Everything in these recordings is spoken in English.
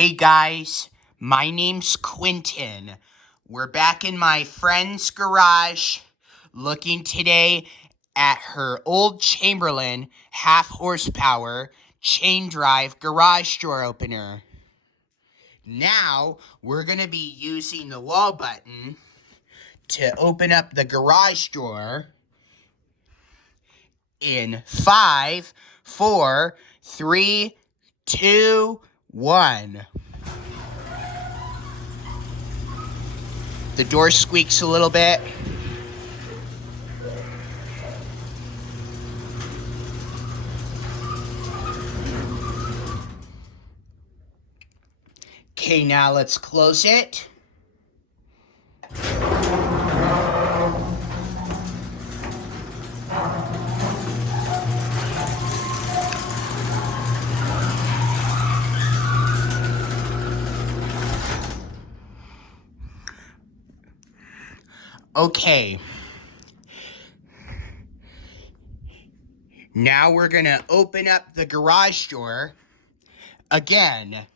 Hey guys, my name's Quentin. We're back in my friend's garage looking today at her old Chamberlain half horsepower chain drive garage door opener. Now we're going to be using the wall button to open up the garage door in 5, 4, 3, 2, 1. The door squeaks a little bit. Okay, now let's close it. Okay. Now we're gonna open up the garage door again.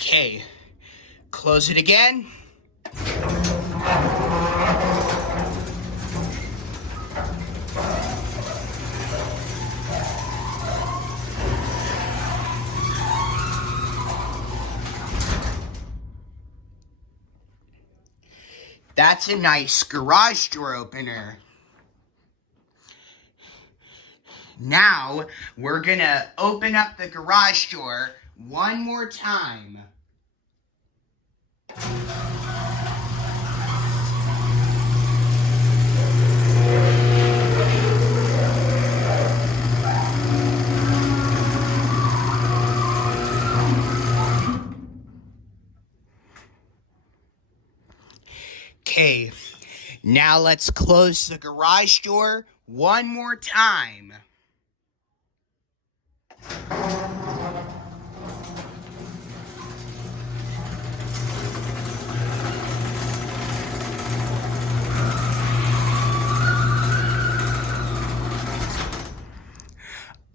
Okay, close it again. That's a nice garage door opener. Now, we're gonna open up the garage door one more time. Okay, now let's close the garage door one more time.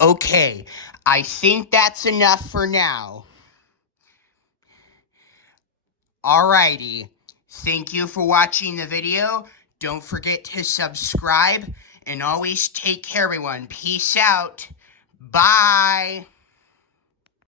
Okay, I think that's enough for now. Alrighty, thank you for watching the video. Don't forget to subscribe and always take care, everyone. Peace out. Bye.